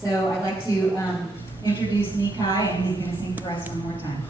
So I'd like to introduce Neeki, and he's going to sing for us one more time.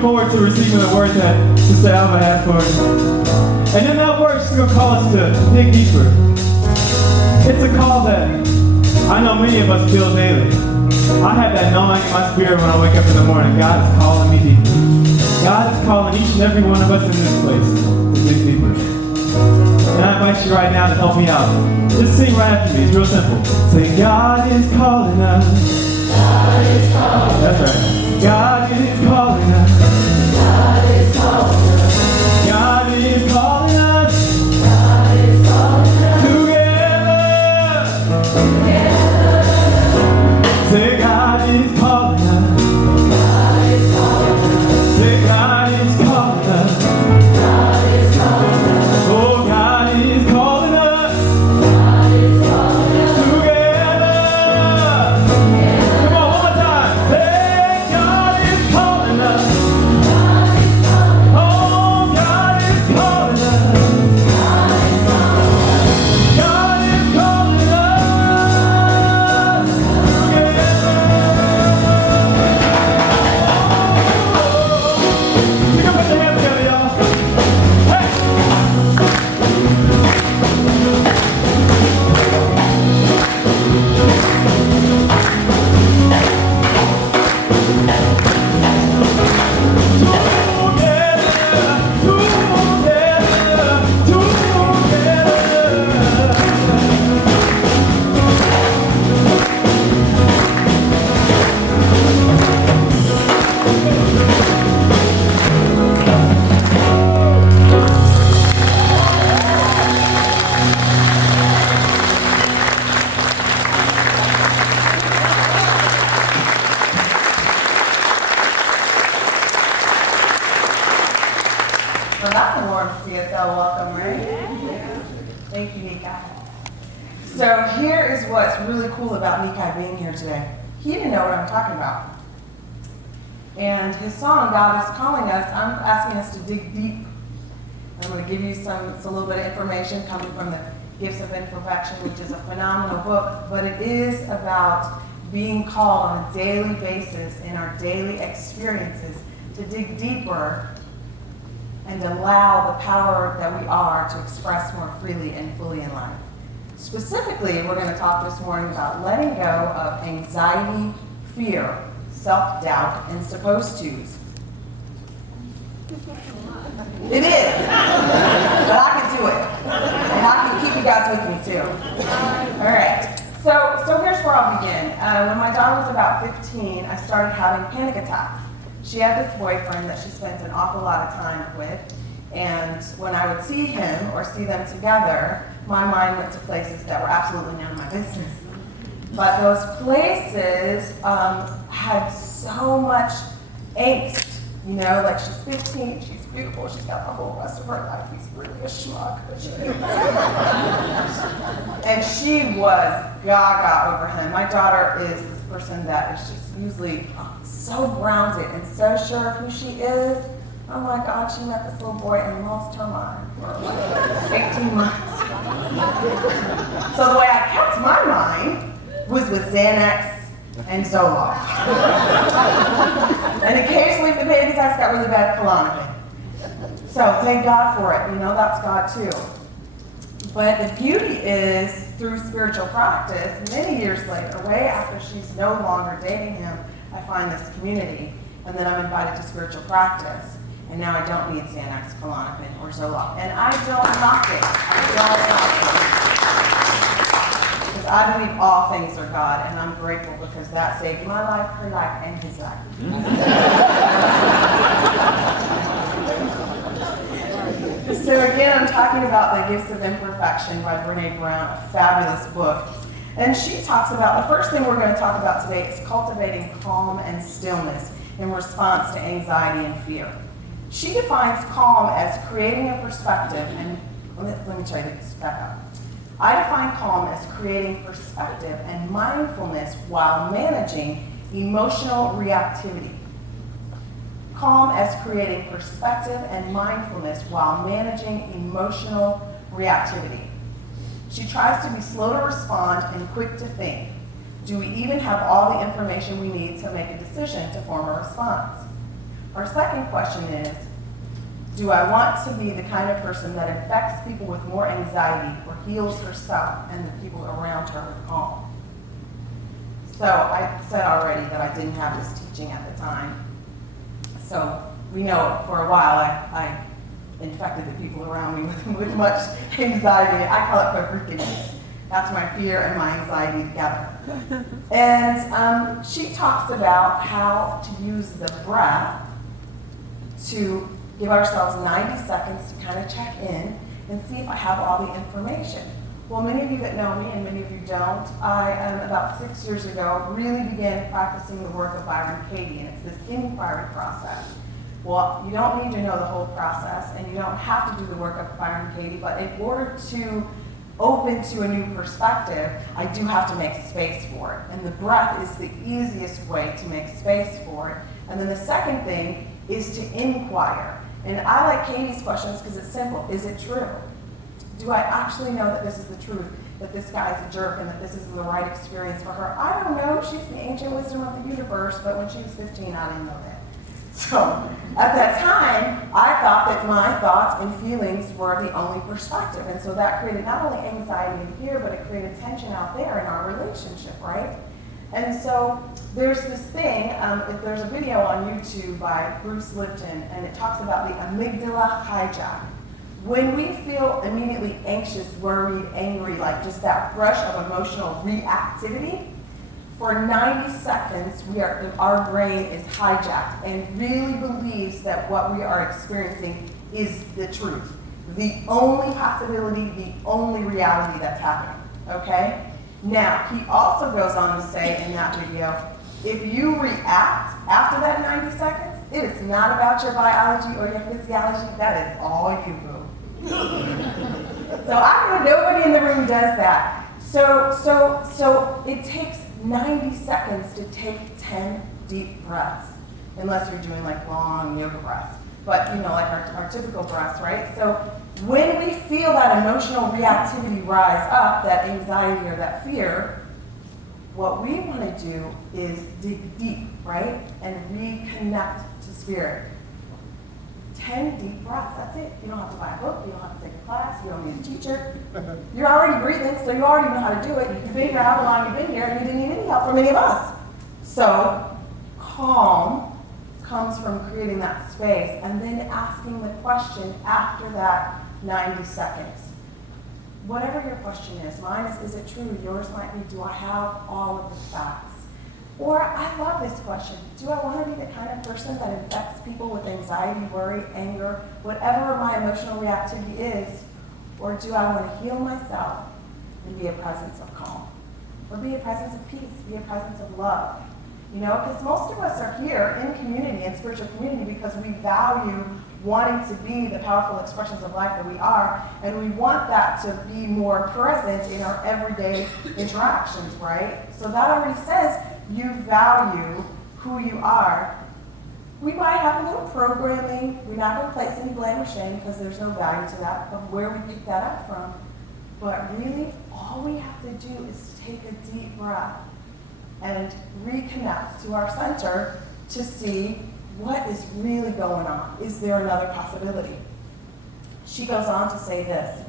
Forward to receiving the word that Sister Alva had for us. And in that word, she's going to call us to dig deeper. It's a call that I know many of us feel daily. I have that knowing in my spirit when I wake up in the morning. God is calling me deeper. God is calling each and every one of us in this place to dig deeper. And I invite you right now to help me out. Just sing right after me. It's real simple. Say, God is calling us. God is calling us. That's right. God is calling us. God is calling us. God is calling us. God is calling us. Together. Say God is calling us. God is calling us. Say God is calling us. God is calling us. Oh, God is calling us. God is calling us. Together. Come on, one more time. Say God is calling us. God is calling us. Oh, God is calling us. God is calling us. God is calling us. Well, that's a warm CSL welcome, right? Thank you, Neeki. So here is what's really cool about Neeki being here today. He didn't know what I'm talking about. And his song, God is Calling Us, I'm asking us to dig deep. I'm going to give you a little bit of information coming from the Gifts of Imperfection, which is a phenomenal book, but it is about being called on a daily basis in our daily experiences to dig deeper and allow the power that we are to express more freely and fully in life. Specifically, we're going to talk this morning about letting go of anxiety, fear, self-doubt, and supposed tos. It is, but I can do it, and I can keep you guys with me too. All right, so here's where I'll begin. When my daughter was about 15, I started having panic attacks. She had this boyfriend that she spent an awful lot of time with, and when I would see him or see them together, my mind went to places that were absolutely none of my business. But those places had so much angst. You know, like she's 15, she's beautiful, she's got the whole rest of her life. He's really a schmuck, but she and she was gaga over him. My daughter is this person that is just usually so grounded and so sure of who she is. Oh my God, she met this little boy and lost her mind for like 18 months. So the way I kept my mind was with Xanax and Zoloft. And occasionally if the panic attacks got really bad, Klonopin. So thank God for it, you know, that's God too. But the beauty is, through spiritual practice, many years later, way after she's no longer dating him, I find this community, and then I'm invited to spiritual practice. And now I don't need Xanax, Klonopin, or Zoloft. And I don't knock it. Because I believe all things are God, and I'm grateful because that saved my life, her life, and his life. So again, I'm talking about The Gifts of Imperfection by Brene Brown, a fabulous book. And she talks about, the first thing we're going to talk about today is cultivating calm and stillness in response to anxiety and fear. She defines calm as creating a perspective, and let me try this back up. I define calm as creating perspective and mindfulness while managing emotional reactivity. Calm as creating perspective and mindfulness while managing emotional reactivity. She tries to be slow to respond and quick to think. Do we even have all the information we need to make a decision to form a response? Our second question is, do I want to be the kind of person that infects people with more anxiety or heals herself and the people around her with calm? So I said already that I didn't have this teaching at the time. So we know for a while I infected the people around me with much anxiety. I call it everything. That's my fear and my anxiety together. And she talks about how to use the breath to give ourselves 90 seconds to kind of check in and see if I have all the information. Well, many of you that know me and many of you don't, I, about 6 years ago, really began practicing the work of Byron Katie, and it's this inquiry process. Well, you don't need to know the whole process, and you don't have to do the work of Byron Katie, but in order to open to a new perspective, I do have to make space for it. And the breath is the easiest way to make space for it. And then the second thing is to inquire. And I like Katie's questions because it's simple. Is it true? Do I actually know that this is the truth, that this guy's a jerk, and that this is the right experience for her? I don't know. She's the ancient wisdom of the universe, but when she was 15, I didn't know that. So at that time, I thought that my thoughts and feelings were the only perspective. And so that created not only anxiety and fear, but it created tension out there in our relationship, right? And so there's this thing, there's a video on YouTube by Bruce Lipton, and it talks about the amygdala hijack. When we feel immediately anxious, worried, angry, like just that rush of emotional reactivity, for 90 seconds, our brain is hijacked and really believes that what we are experiencing is the truth. The only possibility, the only reality that's happening, okay? Now, he also goes on to say in that video, if you react after that 90 seconds, it is not about your biology or your physiology, that is all you, boo. So I know nobody in the room does that. So it takes 90 seconds to take 10 deep breaths, unless you're doing like long yoga breaths. But you know, like our typical breaths, right? So when we feel that emotional reactivity rise up, that anxiety or that fear, what we want to do is dig deep, right? And reconnect to spirit. 10 deep breaths. That's it. You don't have to buy a book. You don't have to take a class. You don't need a teacher. You're already breathing, so you already know how to do it. You can figure out how long you've been here, and you didn't need any help from any of us. So calm comes from creating that space and then asking the question after that 90 seconds. Whatever your question is, mine is it true? Yours might be, do I have all of the facts? Or, I love this question, do I want to be the kind of person that infects people with anxiety, worry, anger, whatever my emotional reactivity is? Or do I want to heal myself and be a presence of calm? Or be a presence of peace, be a presence of love? You know, because most of us are here in community, in spiritual community, because we value wanting to be the powerful expressions of life that we are, and we want that to be more present in our everyday interactions, right? So that already says you value who you are. We might have a little programming. We're not going to place any blame or shame because there's no value to that of where we pick that up from. But really, all we have to do is take a deep breath and reconnect to our center to see what is really going on. Is there another possibility? She goes on to say this.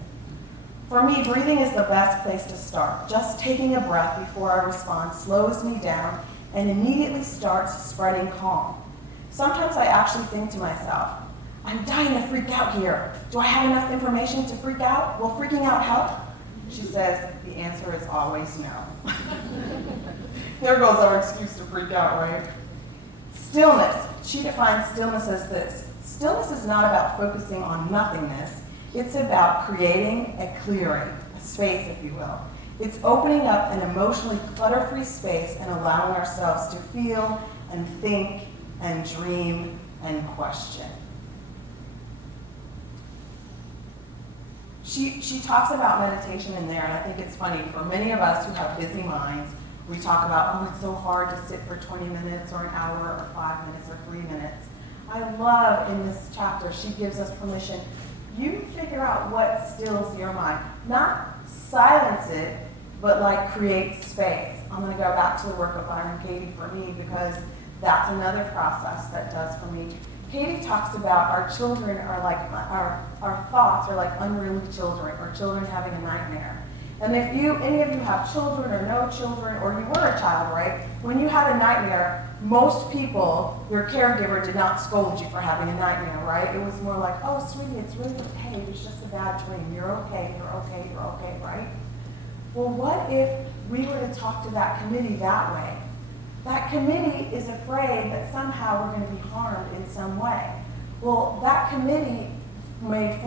For me, breathing is the best place to start. Just taking a breath before I respond slows me down and immediately starts spreading calm. Sometimes I actually think to myself, I'm dying to freak out here. Do I have enough information to freak out? Will freaking out help? She says, the answer is always no. There goes our excuse to freak out, right? Stillness. She defines stillness as this. Stillness is not about focusing on nothingness. It's about creating a clearing, a space, if you will. It's opening up an emotionally clutter-free space and allowing ourselves to feel and think and dream and question. She talks about meditation in there, and I think it's funny. For many of us who have busy minds, we talk about, oh, it's so hard to sit for 20 minutes or an hour or 5 minutes or 3 minutes. I love in this chapter, she gives us permission. You figure out what stills your mind. Not silence it, but like create space. I'm going to go back to the work of Byron Katie for me because that's another process that does for me. Katie talks about our children are like, our thoughts are like unruly children or children having a nightmare. And if any of you have children or no children, or you were a child, right? When you had a nightmare, most people, your caregiver did not scold you for having a nightmare, right? It was more like, oh, sweetie, it's really okay. It was just a bad dream. You're okay, you're okay, you're okay, right? Well, what if we were to talk to that committee that way? That committee is afraid that somehow we're going to be harmed in some way. Well, that committee made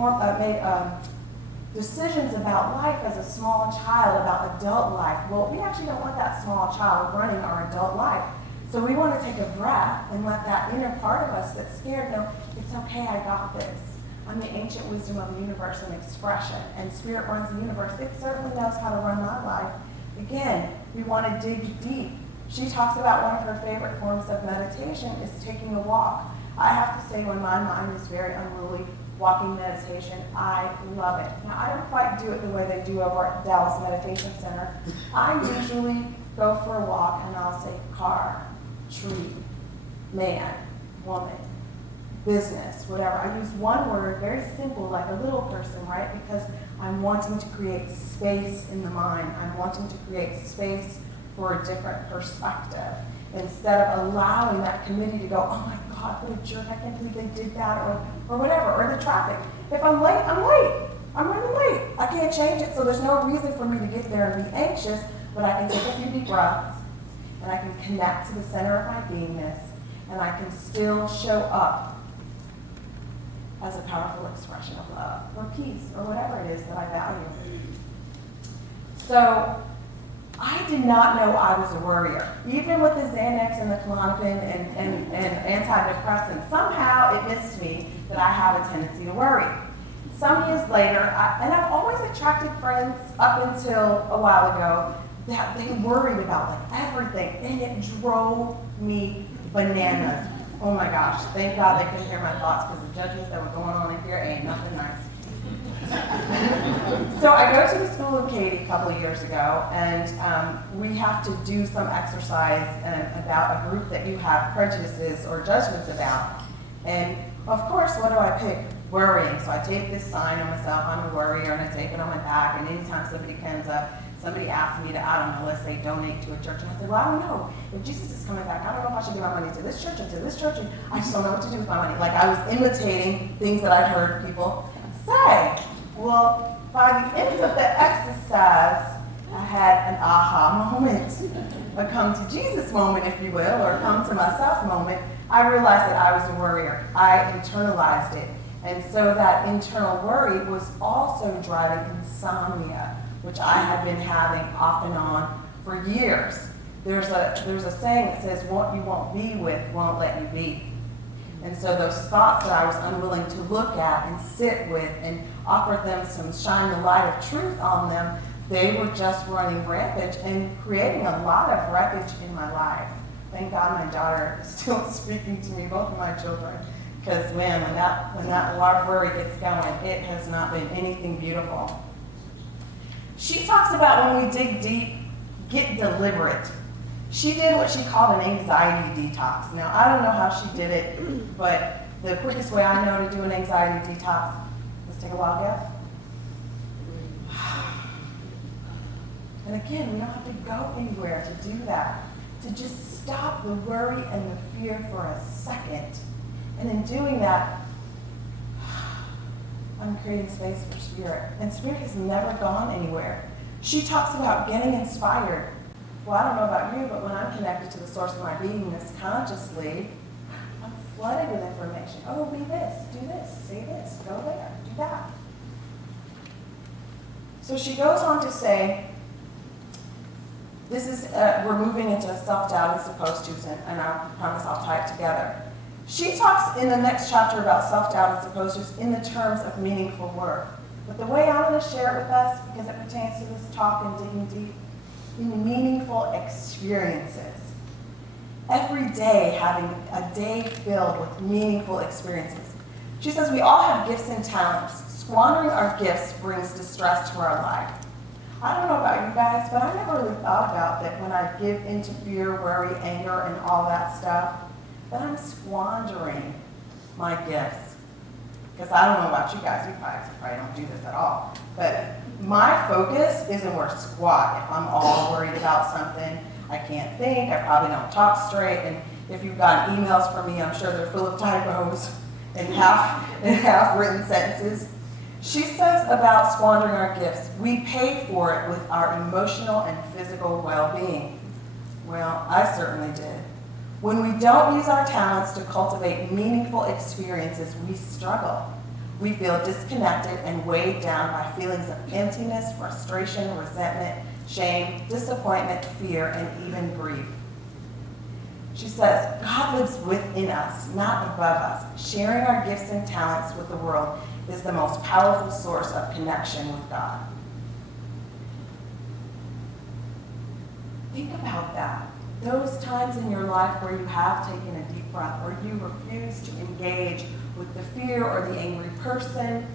decisions about life as a small child, about adult life. Well, we actually don't want that small child running our adult life. So we want to take a breath and let that inner part of us that's scared know, it's okay, I got this. I'm the ancient wisdom of the universe and expression, and spirit runs the universe. It certainly knows how to run my life. Again, we want to dig deep. She talks about one of her favorite forms of meditation is taking a walk. I have to say, when my mind is very unruly, walking meditation, I love it. Now, I don't quite do it the way they do over at Dallas Meditation Center. I usually go for a walk and I'll say car, tree, man, woman, business, whatever. I use one word, very simple, like a little person, right? Because I'm wanting to create space in the mind. I'm wanting to create space for a different perspective. Instead of allowing that committee to go, oh my God, what a jerk, I can't believe they did that, or whatever, or the traffic. If I'm late, I'm late. I'm running late. I can't change it, so there's no reason for me to get there and be anxious, but I can take a few deep breaths, and I can connect to the center of my beingness, and I can still show up as a powerful expression of love, or peace, or whatever it is that I value. So, I did not know I was a worrier. Even with the Xanax and the Klonopin and antidepressants, somehow it missed me that I have a tendency to worry. Some years later, and I've always attracted friends up until a while ago that they worried about like everything, and it drove me bananas. Oh my gosh, thank God they couldn't hear my thoughts because the judgments that were going on in here ain't nothing nice. So I go to the School of Katie a couple of years ago, and we have to do some exercise about a group that you have prejudices or judgments about. And Of course, what do I pick? Worrying. So I tape this sign on myself, I'm a worrier, and I tape it on my back, and anytime somebody comes up, somebody asks me to, I don't know, let's say donate to a church, and I said, well, I don't know. If Jesus is coming back, I don't know if I should give my money to this church or to this church, and I just don't know what to do with my money. Like I was imitating things that I'd heard people say. Well, by the end of the exercise, I had an aha moment, a come to Jesus moment, if you will, or come to myself moment. I realized that I was a worrier. I internalized it. And so that internal worry was also driving insomnia, which I had been having off and on for years. There's a saying that says, what you won't be with won't let you be. And so those thoughts that I was unwilling to look at and sit with and offer them shine the light of truth on them, they were just running rampant and creating a lot of wreckage in my life. Thank God my daughter is still speaking to me, both of my children. Because man, when that worry gets going, it has not been anything beautiful. She talks about when we dig deep, get deliberate. She did what she called an anxiety detox. Now, I don't know how she did it, but the quickest way I know to do an anxiety detox, let's take a wild guess. And again, we don't have to go anywhere to do that. To just stop the worry and the fear for a second. And in doing that, I'm creating space for spirit. And spirit has never gone anywhere. She talks about getting inspired. Well, I don't know about you, but when I'm connected to the source of my beingness consciously, I'm flooded with information. Oh, be this, do this, say this, go there, do that. So she goes on to say, this is, we're moving into self-doubt as opposed to, and I promise I'll tie it together. She talks in the next chapter about self-doubt as opposed to in the terms of meaningful work. But the way I'm going to share it with us, because it pertains to this talk and digging deep, in meaningful experiences. Every day having a day filled with meaningful experiences. She says we all have gifts and talents. Squandering our gifts brings distress to our life. I don't know about you guys, but I never really thought about that when I give into fear, worry, anger, and all that stuff, that I'm squandering my gifts. Because I don't know about you guys, you probably don't do this at all. But my focus isn't worth squat. If I'm all worried about something, I can't think, I probably don't talk straight, and if you've gotten emails from me, I'm sure they're full of typos and half-written sentences. She says about squandering our gifts, we pay for it with our emotional and physical well-being. Well, I certainly did. When we don't use our talents to cultivate meaningful experiences, we struggle. We feel disconnected and weighed down by feelings of emptiness, frustration, resentment, shame, disappointment, fear, and even grief. She says, God lives within us, not above us. Sharing our gifts and talents with the world is the most powerful source of connection with God. Think about that. Those times in your life where you have taken a deep breath, or you refuse to engage with the fear or the angry person,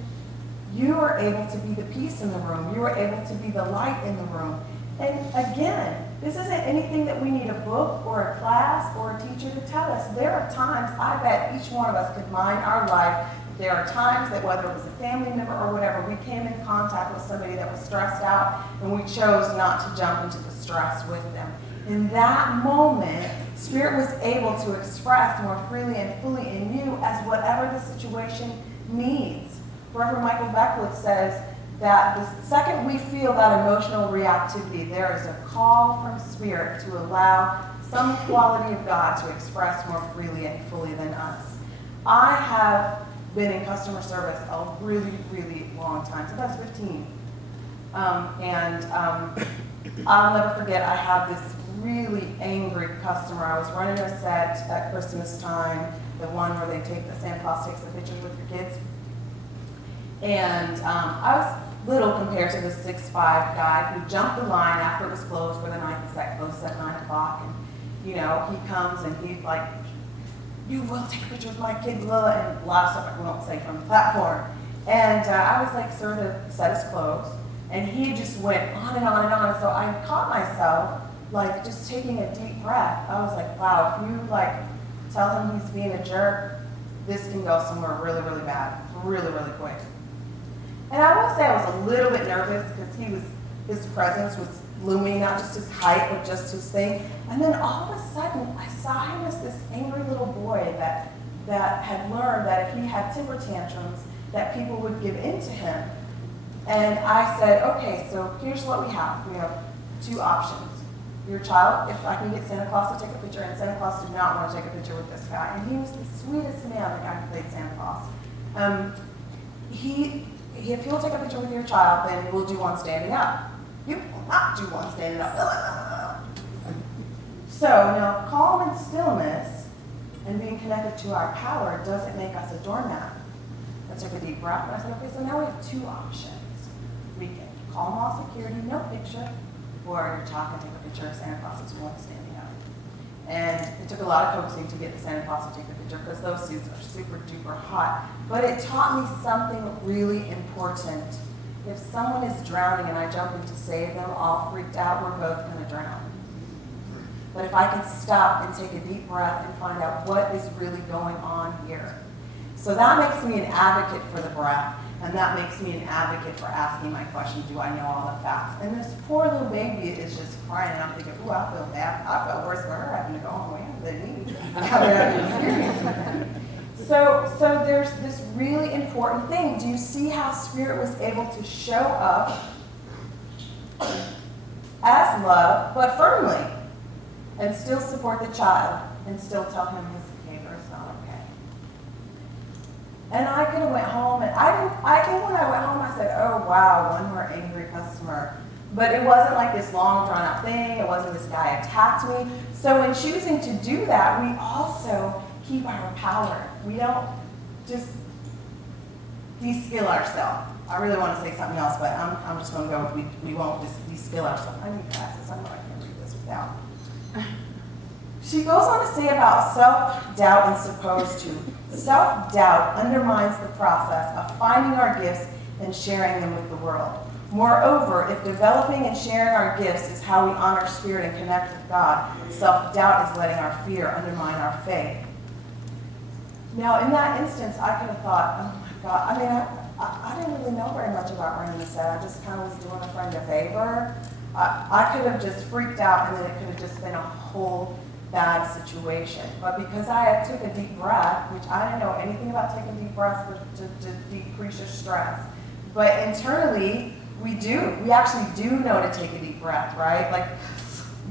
you are able to be the peace in the room. You are able to be the light in the room. And again, this isn't anything that we need a book or a class or a teacher to tell us. There are times, I bet each one of us could mine our life. There are times that whether it was a family member or whatever, we came in contact with somebody that was stressed out and we chose not to jump into the stress with them. In that moment, Spirit was able to express more freely and fully in you as whatever the situation needs. Reverend Michael Beckwood says that the second we feel that emotional reactivity, there is a call from Spirit to allow some quality of God to express more freely and fully than us. I have been in customer service a really, really long time, since I was 15. I'll never forget, I had this really angry customer. I was running a set at Christmas time, the one where they take the Santa Claus takes the pictures with your kids. And I was little compared to the 6'5" guy who jumped the line after it was closed for the night. The set closes at 9 o'clock, and you know, he comes and he's like, "You will take a picture with my kid, Lila," and a lot of stuff I won't say from the platform. And I was like, "Sir, the set is closed." And he just went on and on and on. So I caught myself like just taking a deep breath. I was like, wow, if you like tell him he's being a jerk, this can go somewhere really, really bad, really, really quick. And I will say I was a little bit nervous because his presence was looming, not just his height, but just his thing. And then all of a sudden, I saw him as this angry little boy that had learned that if he had temper tantrums, that people would give in to him. And I said, okay, so here's what we have. We have two options. Your child, if I can get Santa Claus to take a picture, and Santa Claus did not want to take a picture with this guy. And he was the sweetest man, the guy who played Santa Claus. If he'll take a picture with your child, then we'll do one standing up. You will not do one standing up. So now, calm and stillness and being connected to our power doesn't make us a doormat. I took a deep breath and I said, okay, so now we have two options. We can call them all security, no picture, or your child can take a picture of Santa Claus as one standing up. And it took a lot of coaxing to get the Santa Claus to take the picture because those suits are super duper hot. But it taught me something really important. If someone is drowning and I jump in to save them, all freaked out, we're both going to drown. But if I can stop and take a deep breath and find out what is really going on here. So that makes me an advocate for the breath, and that makes me an advocate for asking my question, do I know all the facts? And this poor little baby is just crying, and I'm thinking, ooh, I feel bad. I felt worse for her having to go home than me having an experience with him. So there's this really important thing. Do you see how Spirit was able to show up as love, but firmly, and still support the child, and still tell him his behavior is not okay? And I could have went home, and I think when I went home, I said, oh, wow, one more angry customer. But it wasn't like this long, drawn-out thing. It wasn't this guy attacked me. So in choosing to do that, we also keep our power. We don't just de-skill ourselves. I really want to say something else, but I'm just going to go with we won't just de-skill ourselves. I need glasses. I know I can't read this without. She goes on to say about self-doubt and supposed to. Self-doubt undermines the process of finding our gifts and sharing them with the world. Moreover, if developing and sharing our gifts is how we honor Spirit and connect with God, self-doubt is letting our fear undermine our faith. Now, in that instance, I could have thought, oh my God, I mean, I didn't really know very much about running the set. I just kind of was doing a friend a favor. I could have just freaked out, and then it could have just been a whole bad situation. But because I took a deep breath, which I didn't know anything about taking deep breaths to decrease your stress, but internally, we actually do know to take a deep breath, right? Like,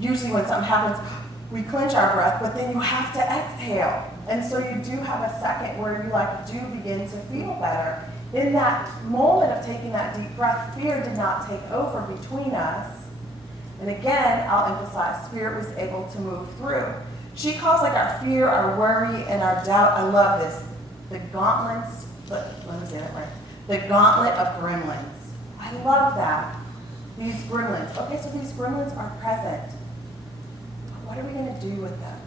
usually when something happens, we clench our breath, but then you have to exhale. And so you do have a second where you do begin to feel better. In that moment of taking that deep breath, fear did not take over between us. And again, I'll emphasize, Spirit was able to move through. She calls our fear, our worry, and our doubt, I love this, the gauntlets, let me say that right, the gauntlet of gremlins. I love that. These gremlins. Okay, so these gremlins are present. But what are we going to do with them?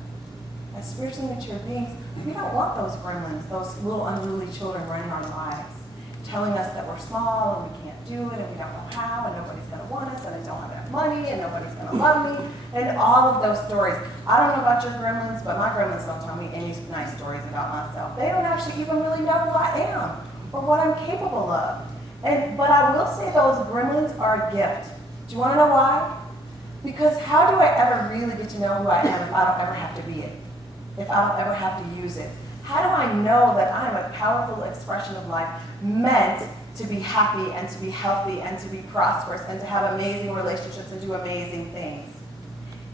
As spiritually mature beings, we don't want those gremlins, those little unruly children running our lives, telling us that we're small and we can't do it and we don't know how and nobody's going to want us and I don't have enough money and nobody's going to love me and all of those stories. I don't know about your gremlins, but my gremlins don't tell me any nice stories about myself. They don't actually even really know who I am or what I'm capable of. But I will say those gremlins are a gift. Do you want to know why? Because how do I ever really get to know who I am if I don't ever have to be it? If I don't ever have to use it? How do I know that I am a powerful expression of life meant to be happy and to be healthy and to be prosperous and to have amazing relationships and do amazing things?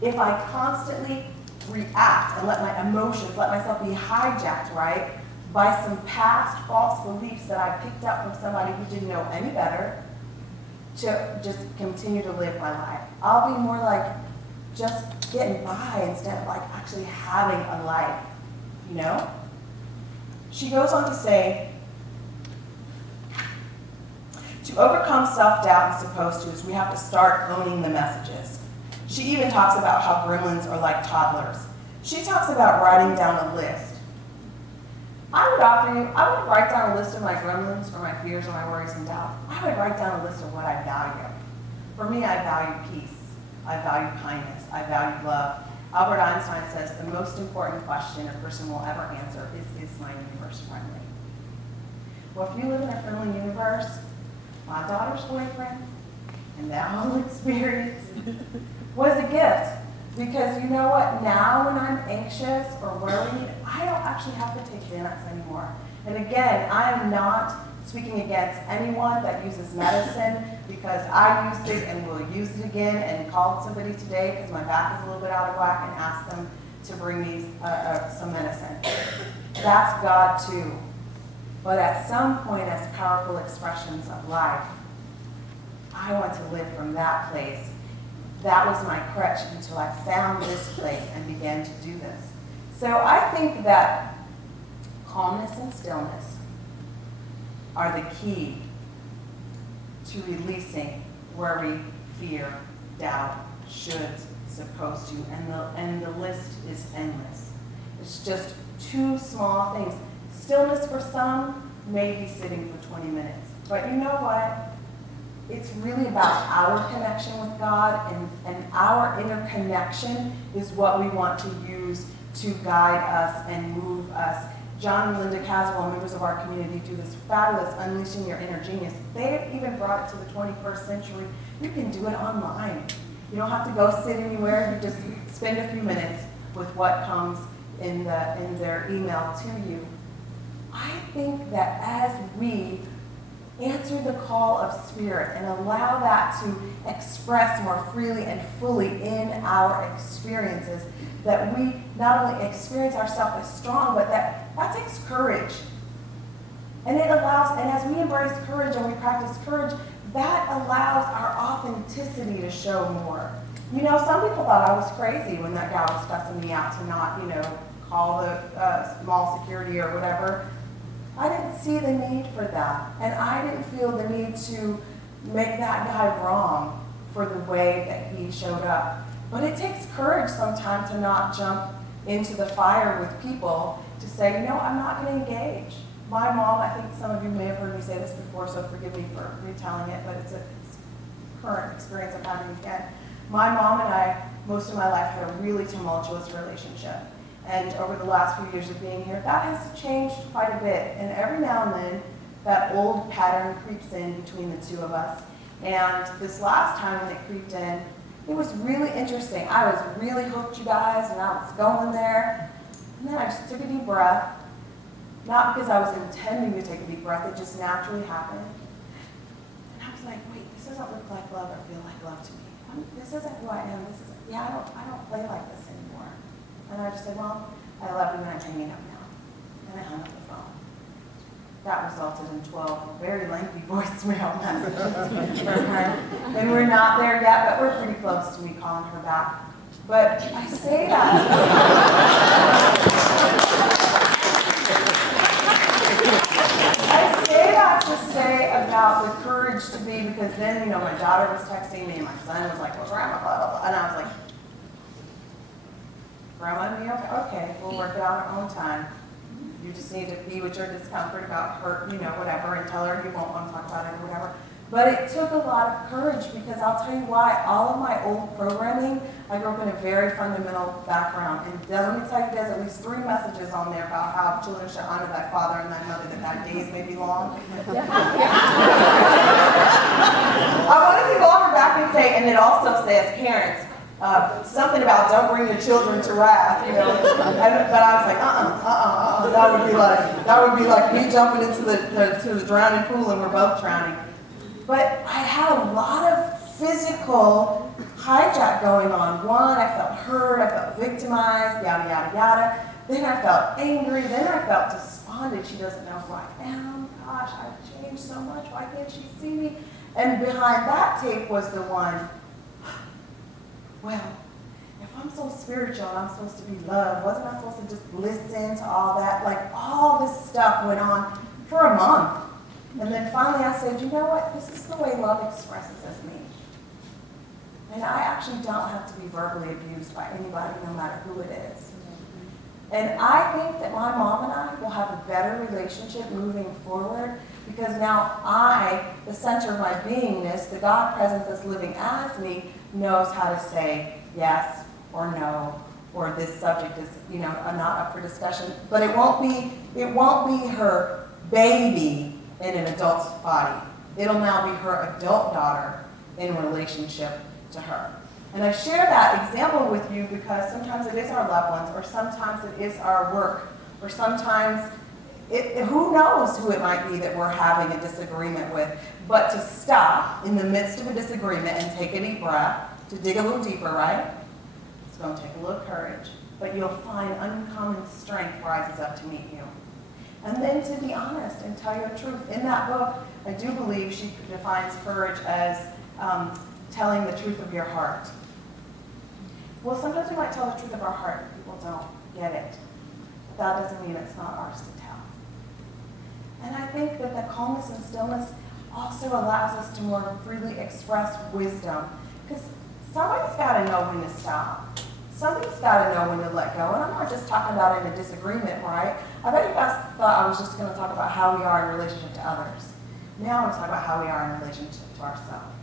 If I constantly react and let my emotions, let myself be hijacked, right, by some past false beliefs that I picked up from somebody who didn't know any better to just continue to live my life. I'll be more like just getting by instead of actually having a life, you know? She goes on to say, to overcome self-doubt and supposed to's, we have to start owning the messages. She even talks about how gremlins are like toddlers. She talks about writing down a list. I would write down a list of my gremlins or my fears or my worries and doubts. I would write down a list of what I value. For me, I value peace. I value kindness. I value love. Albert Einstein says the most important question a person will ever answer is my universe friendly? Well, if you live in a friendly universe, my daughter's boyfriend and that whole experience was a gift. Because you know what? Now when I'm anxious or worried, I don't actually have to take Xanax anymore. And again, I am not speaking against anyone that uses medicine, because I used it and will use it again, and called somebody today because my back is a little bit out of whack and asked them to bring me some medicine. That's God too. But at some point, as powerful expressions of life, I want to live from that place. That was my crutch until I found this place and began to do this. So I think that calmness and stillness are the key to releasing worry, fear, doubt, shoulds, supposed to, and the list is endless. It's just two small things. Stillness for some may be sitting for 20 minutes, but you know what? It's really about our connection with God, and our interconnection is what we want to use to guide us and move us. John and Linda Caswell, members of our community, do this fabulous Unleashing Your Inner Genius. They even brought it to the 21st century. You can do it online. You don't have to go sit anywhere. You just spend a few minutes with what comes in their email to you. I think that as we answer the call of spirit and allow that to express more freely and fully in our experiences, that we not only experience ourselves as strong, but that takes courage. And it allows, and as we embrace courage and we practice courage, that allows our authenticity to show more. You know, some people thought I was crazy when that guy was fussing me out to not, call the mall security or whatever. I didn't see the need for that. And I didn't feel the need to make that guy wrong for the way that he showed up. But it takes courage sometimes to not jump into the fire with people, to say, I'm not going to engage. My mom, I think some of you may have heard me say this before, so forgive me for retelling it, but it's a current experience I'm having again. My mom and I, most of my life, had a really tumultuous relationship. And over the last few years of being here, that has changed quite a bit. And every now and then, that old pattern creeps in between the two of us. And this last time when it creeped in, it was really interesting. I was really hooked, you guys, and I was going there. And then I just took a deep breath. Not because I was intending to take a deep breath, it just naturally happened. And I was like, wait, this doesn't look like love or feel like love to me. This isn't who I am. I don't play like this anymore. And I just said, Mom, I love you and I'm hanging up now. And I hung up the phone. That resulted in 12 very lengthy voicemail messages from her. And we're not there yet, but we're pretty close to me calling her back. But I say that. I say that to say about the courage to be, because then, my daughter was texting me and my son was like, well, Grandma, blah, blah, blah. And I was like, Grandma and me, okay, we'll work it out our own time. You just need to be with your discomfort about hurt, whatever, and tell her you won't want to talk about it or whatever. But it took a lot of courage, because I'll tell you why, all of my old programming, I grew up in a very fundamental background. And let me tell you, there's at least 3 messages on there about how children should honor thy father and thy mother, that thy days may be long. I wanted to go over back and say, and it also says, parents, something about don't bring your children to wrath, but I was like, that would be like me jumping into the drowning pool and we're both drowning. But I had a lot of physical hijack going on. One, I felt hurt, I felt victimized, yada, yada, yada. Then I felt angry, then I felt despondent. She doesn't know who I am. Gosh, I've changed so much. Why can't she see me? And behind that tape was the one, well, if I'm so spiritual and I'm supposed to be loved, wasn't I supposed to just listen to all that? Like, all this stuff went on for a month. And then finally I said, you know what? This is the way love expresses as me. And I actually don't have to be verbally abused by anybody, no matter who it is. And I think that my mom and I will have a better relationship moving forward, because now I, the center of my beingness, the God presence that's living as me, knows how to say yes or no or this subject is, not up for discussion, but it won't be her baby in an adult's body. It'll now be her adult daughter in relationship to her. And I share that example with you because sometimes it is our loved ones, or sometimes it is our work, or sometimes who knows who it might be that we're having a disagreement with. But to stop in the midst of a disagreement and take a deep breath, to dig a little deeper, right? It's going to take a little courage, but you'll find uncommon strength rises up to meet you. And then to be honest and tell your truth. In that book, I do believe she defines courage as telling the truth of your heart. Well, sometimes we might tell the truth of our heart and people don't get it. But that doesn't mean it's not ours to tell. And I think that the calmness and stillness also allows us to more freely express wisdom. Because somebody's got to know when to stop. Somebody's got to know when to let go. And I'm not just talking about in a disagreement, right? I bet you guys thought I was just going to talk about how we are in relationship to others. Now I'm talking about how we are in relationship to ourselves.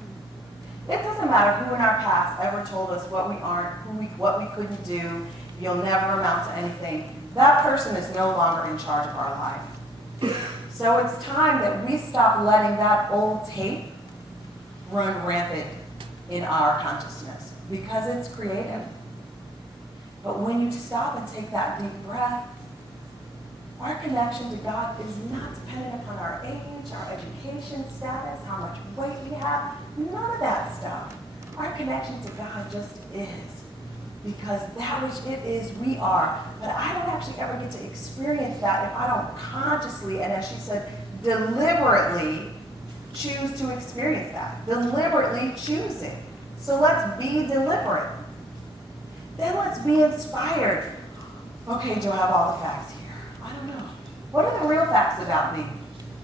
It doesn't matter who in our past ever told us what we aren't, what we couldn't do, you'll never amount to anything. That person is no longer in charge of our life. So it's time that we stop letting that old tape run rampant in our consciousness because it's creative. But when you stop and take that deep breath, our connection to God is not dependent upon our age, our education status, how much weight we have, none of that stuff. Our connection to God just is. Because that which it is, we are. But I don't actually ever get to experience that if I don't consciously, and as she said, deliberately choose to experience that. Deliberately choose it. So let's be deliberate. Then let's be inspired. Okay, do I have all the facts here? I don't know. What are the real facts about me?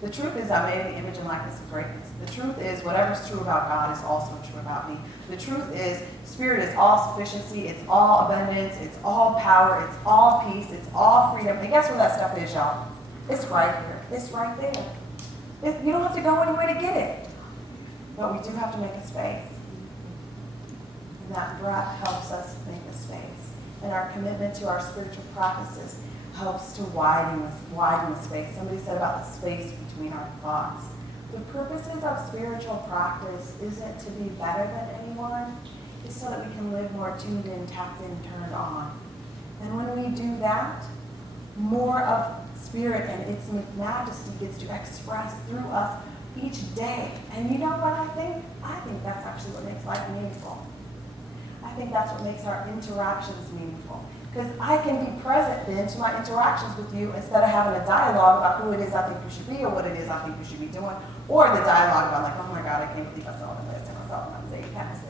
The truth is I'm made in the image and likeness of greatness. The truth is whatever's true about God is also true about me. The truth is Spirit is all sufficiency, it's all abundance, it's all power, it's all peace, it's all freedom. And guess where that stuff is, y'all? It's right here. It's right there. You don't have to go anywhere to get it. But we do have to make a space. And that breath helps us make a space. And our commitment to our spiritual practices helps to widen the space. Somebody said about the space between our thoughts. The purposes of spiritual practice isn't to be better than anyone. It's so that we can live more tuned in, tapped in, turned on. And when we do that, more of Spirit and its majesty gets to express through us each day. And you know what I think? I think that's actually what makes life meaningful. I think that's what makes our interactions meaningful. Because I can be present then to my interactions with you instead of having a dialogue about who it is I think you should be or what it is I think you should be doing. Or the dialogue about like, oh my God, I can't believe I saw the list and I saw when I was 8 passing.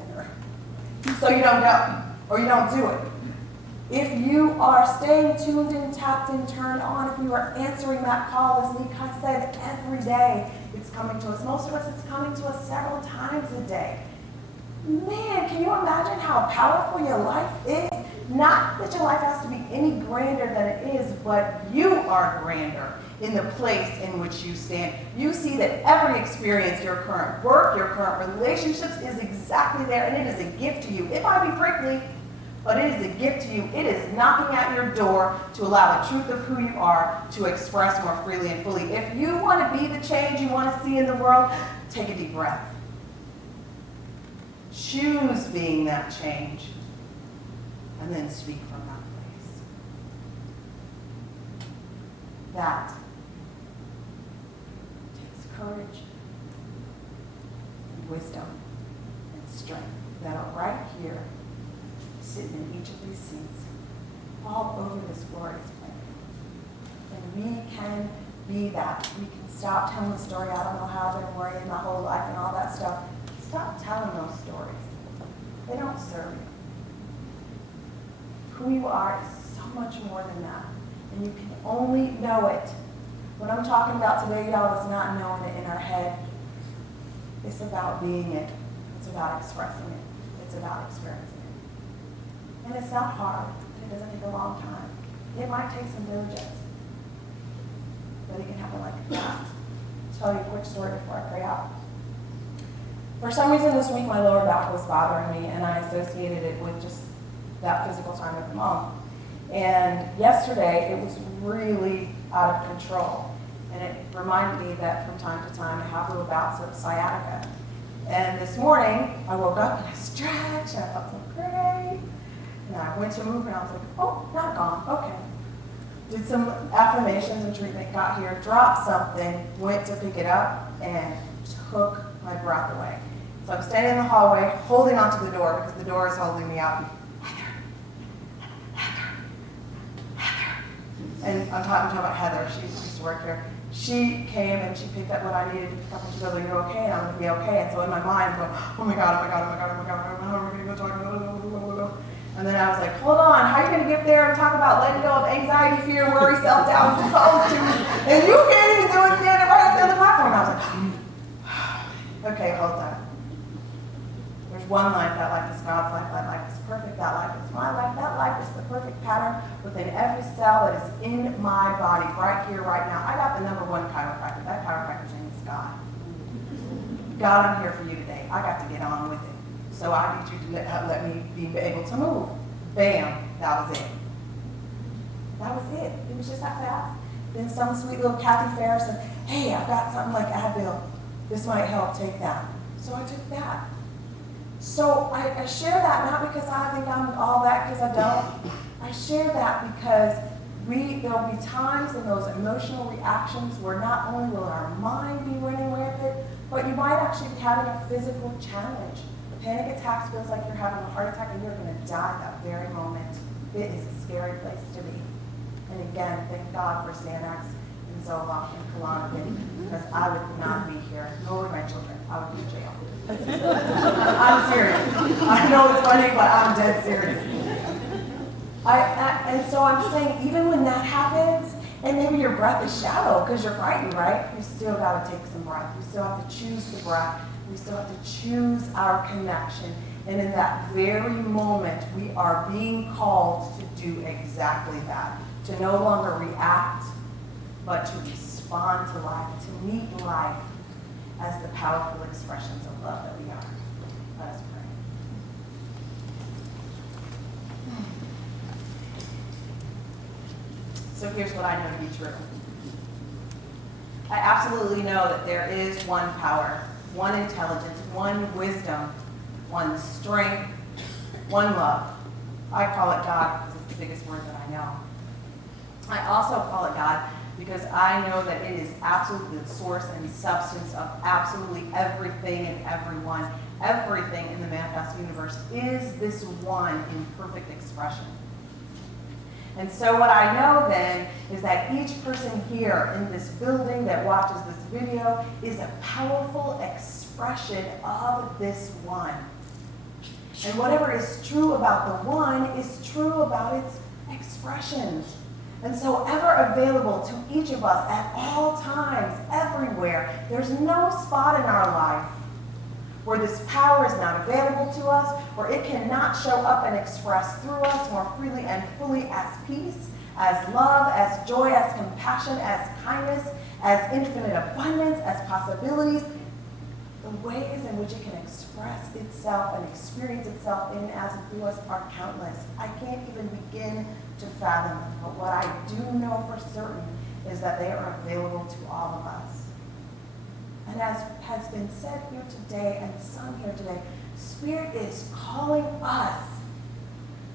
So you don't go or you don't do it. If you are staying tuned in, tapped in, turned on, if you are answering that call, as Neeki said, every day it's coming to us. Most of us, it's coming to us several times a day. Man, can you imagine how powerful your life is? Not that your life has to be any grander than it is, but you are grander in the place in which you stand. You see that every experience, your current work, your current relationships is exactly there, and it is a gift to you. It might be prickly, but it is a gift to you. It is knocking at your door to allow the truth of who you are to express more freely and fully. If you want to be the change you want to see in the world, take a deep breath. Choose being that change, and then speak from that place. That takes courage, and wisdom, and strength that are right here, sitting in each of these seats, all over this glorious planet. And we can be that. We can stop telling the story, I don't know how I've been worrying my whole life and all that stuff. Stop telling those stories. They don't serve you. Who you are is so much more than that. And you can only know it. What I'm talking about today, y'all, is not knowing it in our head. It's about being it. It's about expressing it. It's about experiencing it. And it's not hard. It doesn't take a long time. It might take some diligence. But it can happen like that. I'll tell you a quick story before I pray out. For some reason this week my lower back was bothering me, and I associated it with just that physical time with mom. And yesterday, it was really out of control. And it reminded me that from time to time, I have little bouts of sciatica. And this morning, I woke up and I stretched, and I felt so great. And I went to move, and I was like, oh, not gone, okay. Did some affirmations and treatment, got here, dropped something, went to pick it up, and took my breath away. So I'm standing in the hallway, holding onto the door, because the door is holding me up. And I'm talking about Heather. She used to work here. She came and she picked up what I needed to pick up, and she goes, "Are you okay?" And I'm going to be okay. And so in my mind, I'm going, "Oh my God, oh my God, oh my God, oh my God, how are we going to go talk?" And then I was like, "Hold on, how are you going to get there and talk about letting go of anxiety, fear, worry, self-doubt, supposed to? And you can't even do it standing right up there on the platform." And I was like, "Okay, hold on. There's one life, that life is God's life, that life is perfect, that life is my life, that life is the perfect pattern within every cell that is in my body, right here, right now." I got the number one chiropractor. That chiropractor's name is God. God, I'm here for you today. I got to get on with it. So I need you to let me be able to move. Bam, that was it. That was it. It was just that fast. Then some sweet little Kathy Ferris said, "Hey, I've got something like Advil. This might help, take that." So I took that. So I share that not because I think I'm all that, because I don't. I share that because there'll be times in those emotional reactions where not only will our mind be running rampant, but you might actually be having a physical challenge. Panic attacks feels like you're having a heart attack and you're going to die that very moment. It is a scary place to be. And again, thank God for Xanax and Zoloft and Klonopin, because I would not be here, nor would my children. I would be in jail. I'm serious. I know it's funny, but I'm dead serious. And so I'm saying, even when that happens, and maybe your breath is shallow because you're frightened, right? You still got to take some breath. You still have to choose the breath. We still have to choose our connection. And in that very moment, we are being called to do exactly that. To no longer react, but to respond to life, to meet life as the powerful expressions of love that we are. Let us pray. So here's what I know to be true. I absolutely know that there is one power, one intelligence, one wisdom, one strength, one love. I call it God because it's the biggest word that I know. I also call it God because I know that it is absolutely the source and substance of absolutely everything and everyone. Everything in the manifest universe is this one in perfect expression. And so what I know then is that each person here in this building that watches this video is a powerful expression of this one. And whatever is true about the one is true about its expressions. And so ever available to each of us at all times, everywhere. There's no spot in our life where this power is not available to us, where it cannot show up and express through us more freely and fully as peace, as love, as joy, as compassion, as kindness, as infinite abundance, as possibilities. The ways in which it can express itself and experience itself in as and through us are countless. I can't even begin to fathom them, but what I do know for certain is that they are available to all of us. And as has been said here today and sung here today, Spirit is calling us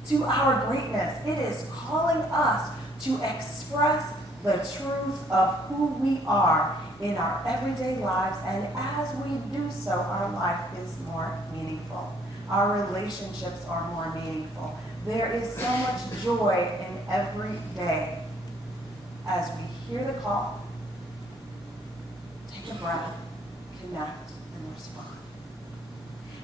to our greatness. It is calling us to express the truth of who we are in our everyday lives. And as we do so, our life is more meaningful. Our relationships are more meaningful. There is so much joy in every day as we hear the call, take a breath, connect, and respond.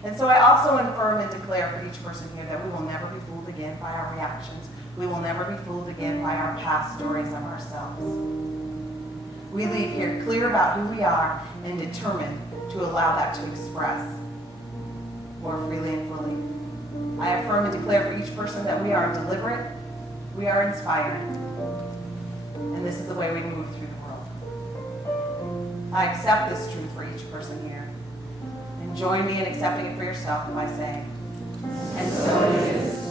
And so I also affirm and declare for each person here that we will never be fooled again by our reactions. We will never be fooled again by our past stories of ourselves. We leave here clear about who we are and determined to allow that to express more freely and fully. I affirm and declare for each person that we are deliberate, we are inspired, and this is the way we move through the world. I accept this truth for each person here. And join me in accepting it for yourself by saying, and so it is.